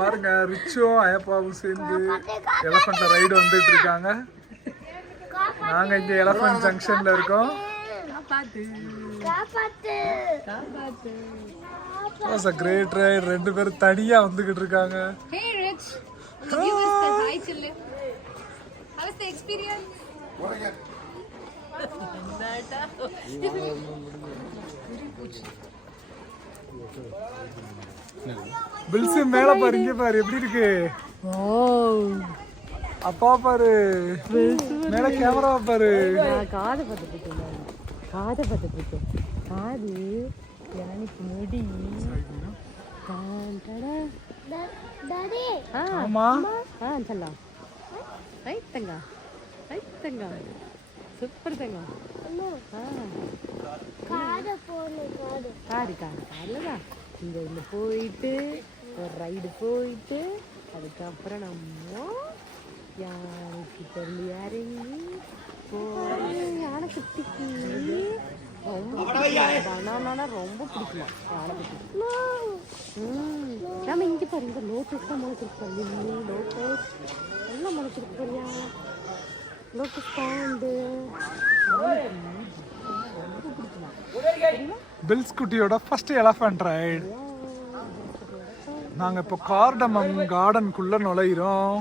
பாருங்க ரிச்சும் அயப்பாவும் சேர்ந்து எலஃபண்ட்ல ரைடு வந்துட்டு இருக்காங்க. நாங்க இங்க எலஃபண்ட் ஜங்ஷன்ல இருக்கோம். Was a great ride. ரெண்டு பேரும் தனியா வந்துகிட்டு இருக்காங்க. Hey Rich, give us the hi chillu. How was the experience? Bills மேல பாரு, இங்க பாரு எப்படி இருக்கு. அப்பா பாரு, மேல கேமரா பாரு. காதை பார்த்துட்டு காது எனக்கு முடி. ஆமா சொல்லலாம். ரைட் தங்கா, ரைட் தங்கா, சூப்பர் தங்கா. காடுலதான் இங்க போயிட்டு ஒரு ரைடு போயிட்டு அதுக்கப்புறம் நம்ம யானைக்கு தள்ளி இறங்கி யானை குட்டிக்கு ரொம்ப பனானா ரொம்ப பிடிக்குமா யானை குட்டி. நம்ம இங்கே பாரு, இந்த லோட்டஸ் தான் முளைச்சிருக்கோம். லில்லி லோட்டஸ் எல்லாம் முளைச்சிருக்கு பாரியா. லோட்டஸ் பாண்டு ரொம்ப பிடிக்குமா. பில்ஸ் குட்டியோட ஃபர்ஸ்ட் எலஃபண்ட் ரைட். நாங்க இப்போ கார்டமம் கார்டனுக்குள்ள நுழையிறோம்.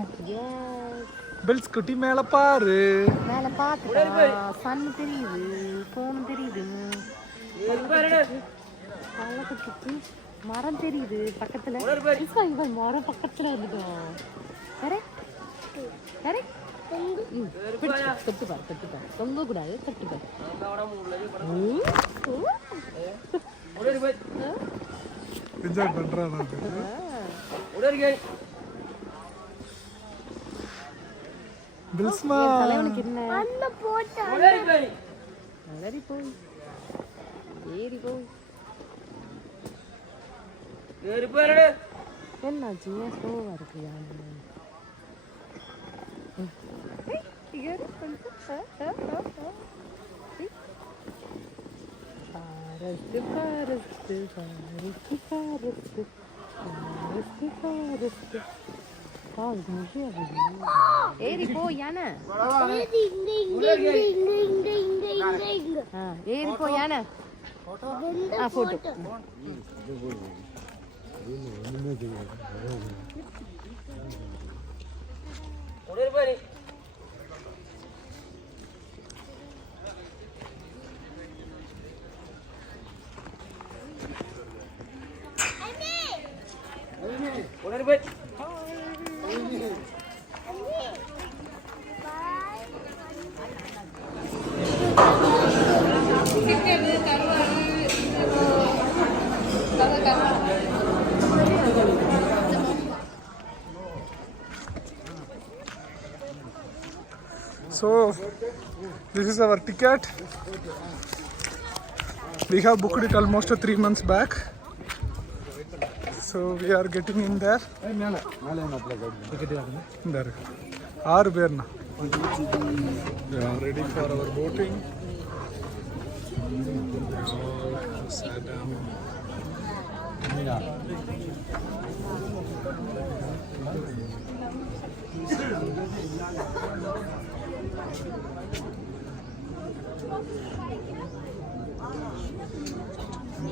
பில்ஸ் குட்டி மேல பாரு, மேல பாத்துட்டா சன் தெரியுது, போன் தெரியுது, குட்டி மரம் தெரியுது பக்கத்துல. இவன் மரம் பக்கத்துல வந்துட்டோம். தொட்டு பாரு, தொங்க கூடாது, தொட்டு பாரு. என்ஜாய் பண்றான். பில்ஸ்மா தலைவனுக்கு என்ன அலறி போய் ஏறி போய் என்னாச்சு? ஏன் ஸ்லோவா இருக்கு யானை? பாரஸ்து பாரஸ்து பாரஸ்து பாரஸ்து பாரஸ்து பாரஸ்து. ஏறி போ யானை, ஏறி போ யானை. Photo So this is our ticket. We have booked it almost 3 months back. So we are getting in there. There. 6 பேர்னா. We are ready for our boating. Sat down.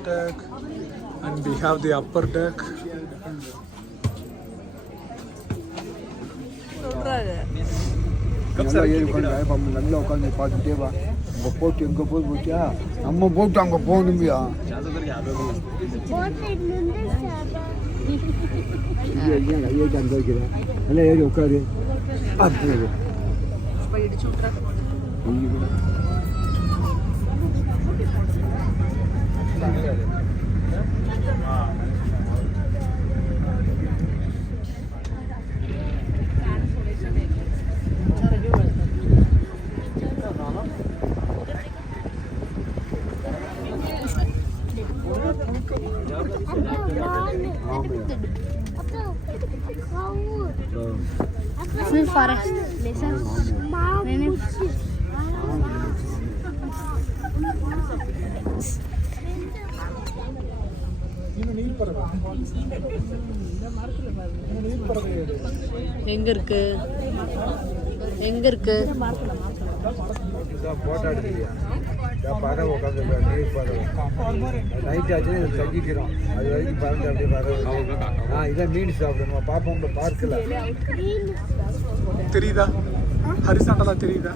Deck, and we have the upper deck. நல்லா உட்காந்து பார்த்துட்டே வா. உங்க போட்டு எங்க போய் போட்டியா? நம்ம போட்டு அங்க போகணும்பியா? கையை அங்க வைக்கிறேன். நல்லா ஏறி உட்காரு. Full forest. இன்னும் நீ எங்க இருக்கு எங்க இருக்கு போட்டோ எடுக்கிறியா பறவை உட்காந்து நீர் பறவை நைட் ஆச்சுன்னா இது தங்கிக்கிறோம் அது வரைக்கும் பறந்து அப்படியே பறவை இதான் மீன் சாப்பிடணும் பார்ப்போம் பார்க்கல தெரியுதா ஹரிசாண்டலா தெரியுதா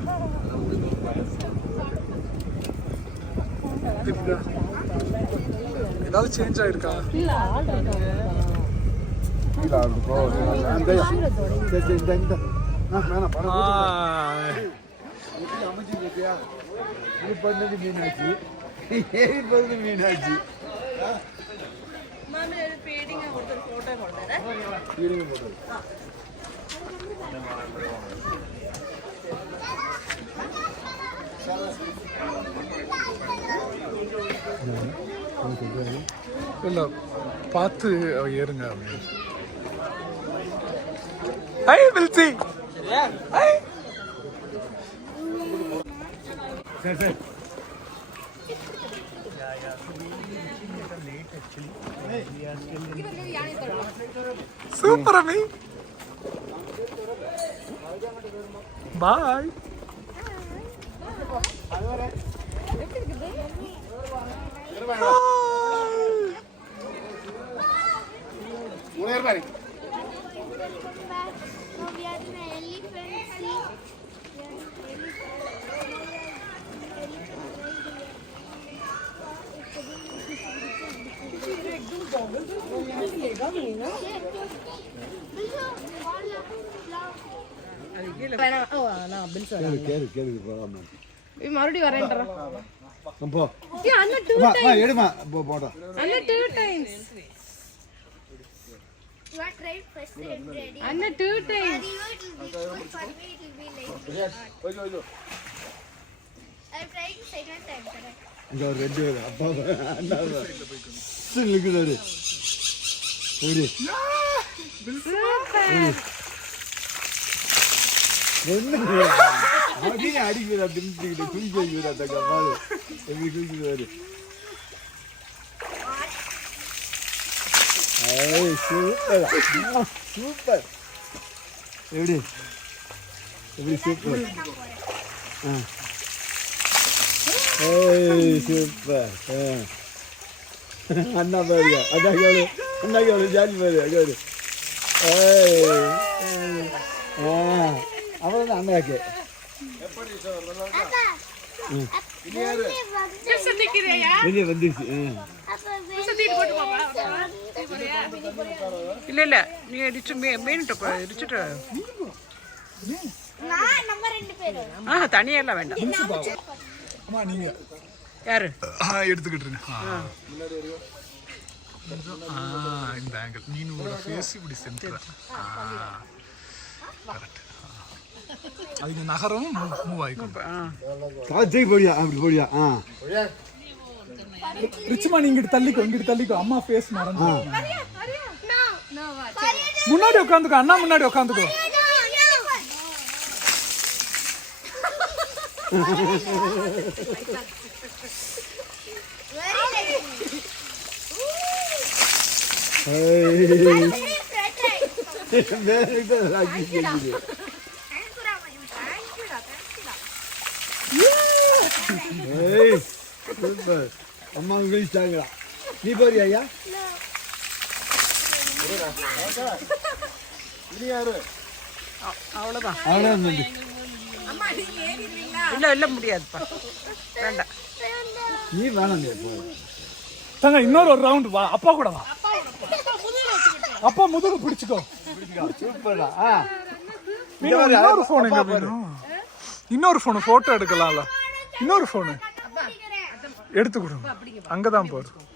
ஏதாவது சேஞ்ச் ஆயிருக்கா அமைச்சிருக்கியா இது பண்ணது மீனாச்சு ஏறி பண்ணது மீனாச்சு இல்ல பார்த்து ஏறுங்க அப்படின்னு ஐ வில் see ஐ சரி சரி சூப்பர் அம்மி பாய் மறுபடியும் வரேன் எடுமா போட்டோ அண்ணா 2 times You are tried first and ready. அண்ணா 2 times For me it will be like. I am trying second time. Correct. இங்க ஒரு ரெண்டு பேர் அப்பா அண்ணா இருக்குதாரு எப்படி அப்படின்னு அடிக்கிறா திமிச்சுக்கிட்டு குளிக்க வைக்கிறா தங்க பாரு எப்படி குளிக்கிறாரு சூப்பர் சூப்பர் எப்படி எப்படி சூப்பர் சூப்பர் அண்ணா பாருங்க அண்ணா கேளு அண்ணா கேளு ஜாலி பாரு கேளு அவ்வளோதான் அண்ணாக்கு வெளியே வந்துச்சு இல்ல இல்ல நீ அடிச்சு மீன்ட்டு அடிச்சுட்டு தனியா எல்லாம் வேண்டாம் அம்மா நீங்க யாரு எடுத்துக்கிட்டு இந்த ஆங்கிள் மீனோட ஃபேஸ் இப்படி சென்டர் கரெக்ட் அது இங்க நகரமும் மூவ் ஆயிக்கும் காய்ச்சி போடியா அப்படி போடியா ரிச்சுமா நீ இங்கிட்டு தள்ளிக்கோ அம்மா ஃபேஸ் மறந்து முன்னாடி உட்காந்துக்கோ அண்ணா முன்னாடி உட்காந்துக்கோ அம்மா கழிச்சாங்களா நீ போறியா ஐயா அவ்வளவுதான் அவ்வளோதான் இல்ல இல்ல முடியாதுப்பா வேண்டாம் நீ வேணாம் தங்க இன்னொரு ரவுண்ட் வா அப்பா கூட வா அப்பா முதுகு பிடிச்சுக்கோ சூப்பரா இன்னொரு போன் எங்க வேணும் இன்னொரு போன் போட்டோ எடுக்கலாம்ல இன்னொரு போனு எடுத்து கொடுங்க அங்கதான் போறோம்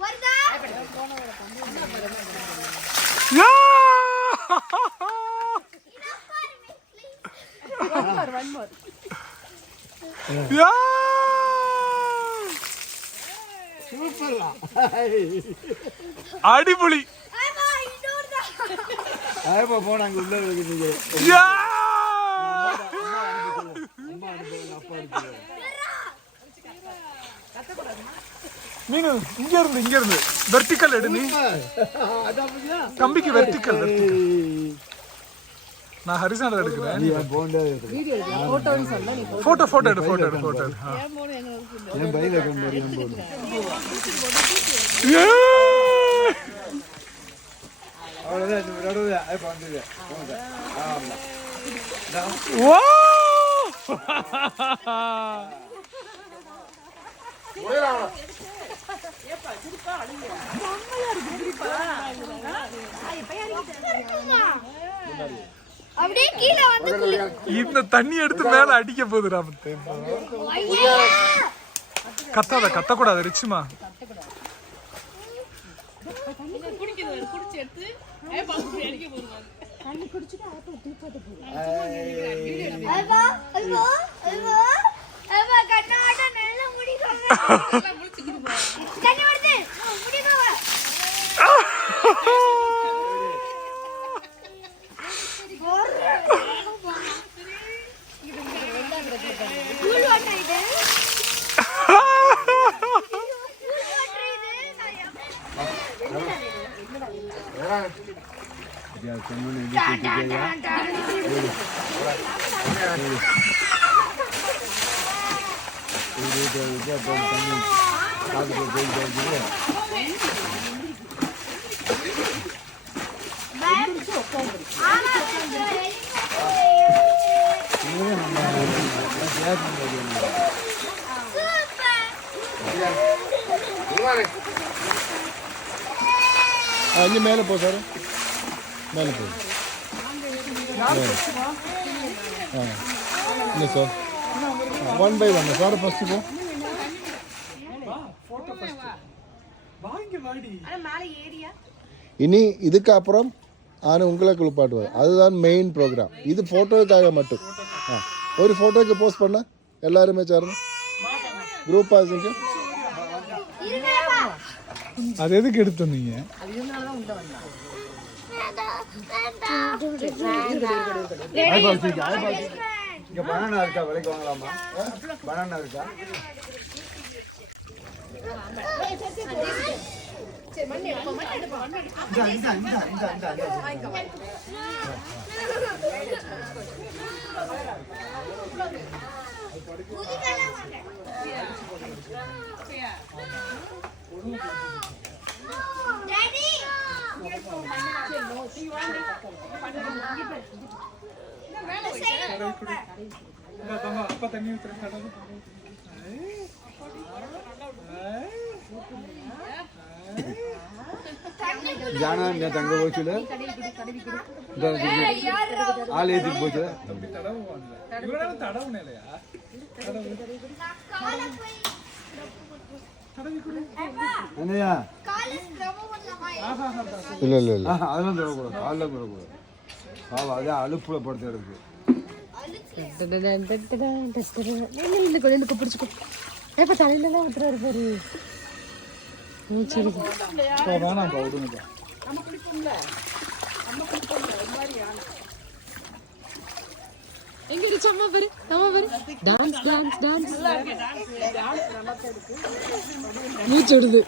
அடிபொலி போனாங்க உள்ள நீங்க மீனு இங்க இருந்து வெர்டிக்கல் எடு நீ. தம்பிக்கு வெர்டிக்கல். நான் ஹரிசாண்டல் எடுக்கிறேன். போட்டோ எடு. அப்படியே கீழ வந்து இந்த தண்ணி எடுத்து மேல அடிக்க போகுது ராமத்தே. கத்தக்கூடாது ரிச்சுமா. இங்கே மேலே போ சார், மேலே போ. இல்லை சார், 1 by 1 சார். ஃபர்ஸ்ட் போ. இனி இதுக்கு அப்புறம் நான் உங்களை குளிப்பாட்டுவேன். அதுதான் மெயின் ப்ரோக்ராம். இது ஃபோட்டோவுக்காக மட்டும். ஒரு ஃபோட்டோக்கு போஸ்ட் பண்ண எல்லாருமே சேரணும். குரூப் ஆகுங்க. அது எதுக்கு எடுத்து வந்தீங்க? இங்க பனானா இருக்கா? விலைக்கு வாங்கலாமா? பனானா இருக்கா? அப்பா தண்ணி ஊத்துறேன். ஜானா இந்த தங்க போச்சுல ஆலயத்துக்கு போச்சுல என்னையா? இல்லை இல்லை இல்லை, அதெல்லாம் தொடக்கூடாது. காலில் தொடக்கூடாது. அதே அழுப்புல படுத்து எடுக்கு. பிடிச்சிக்கோ. எப்ப தலையில ஊத்துறாரு பாரு. எங்க அம்மா பாரு, அம்மா பாரு. டான்ஸ் டான்ஸ் டான்ஸ் மூச்சு விடுது.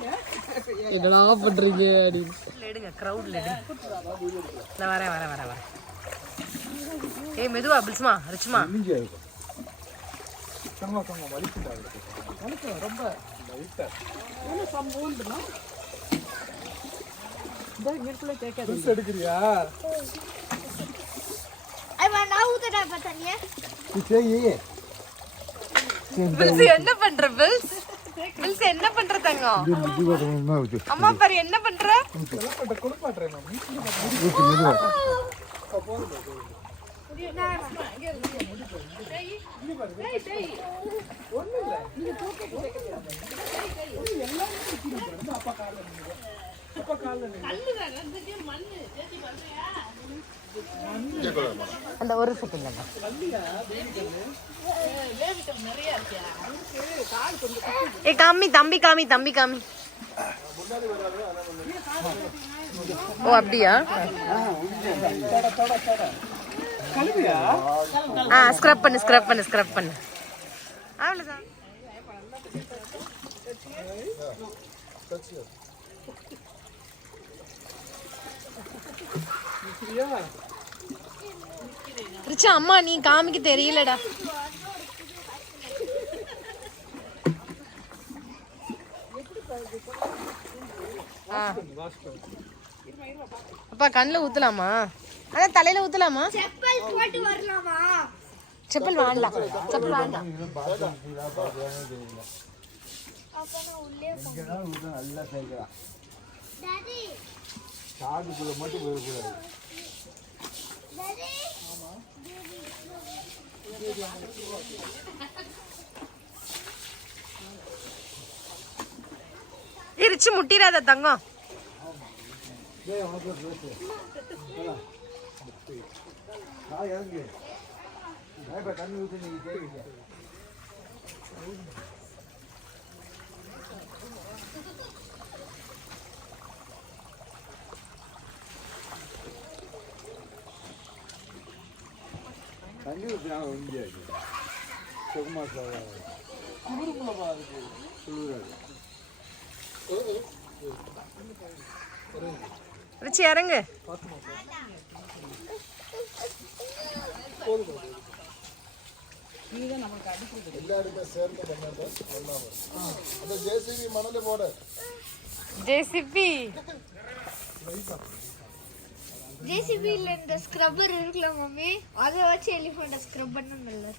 என்னடா பண்றீங்க அப்படின்னு. எடுங்க, கிரவுட்ல எடுங்க. நான் வரேன். ஏய் மெதுவா பில்ஸ்மா, ரிச்சுமா. எடுக்கிறியா? என்ன பண்ற பில்ஸ்? பில்ஸ் என்ன பண்ற தங்கம்? அம்மா பாரு என்ன பண்ற? குளிப்பாட்டுறேன். அந்த ஒரு செகண்ட். ஏ காமி, தம்பி காமி. ஓ அப்படியா? ஸ்க்ரப் பண்ணு. அவ்வளவுதான். ரிச்சா அம்மா நீ காமிக்க தெரியலடா. அப்பா கண்ணுல ஊத்தலாமா? அதான் தலையில ஊத்தலாமா? செப்பல் போட்டு வரலாமா? செப்பல் வேண்டாம், செப்பல் வேண்டாம். அப்ப நான் உள்ளே நல்லா சேர்க்கலாம். டாடி சாதுக்குள்ள மட்டும் போயிடக்கூடாது. டாடி ரிச்சு முட்டிராத தங்கம். உனக்கு பேசு. இறங்கு. இப்ப தண்ணி ஊற்றி நீங்க கேட்குங்க. தண்ணி ஊற்றினா முடியாது. சுகமா குளிராது. ரிச்சு இறங்கு. எல்லாருமே சேர்ந்து பண்ணது ஒன்றாவது. அந்த ஜேசிபி மணல் போட ஜேசிபி ஜேசிபில இந்த ஸ்க்ரப்பர் இருக்குல்ல மம்மி, அதை வச்சு எலிஃபெண்ட் ஸ்க்ரப் பண்ண நல்லா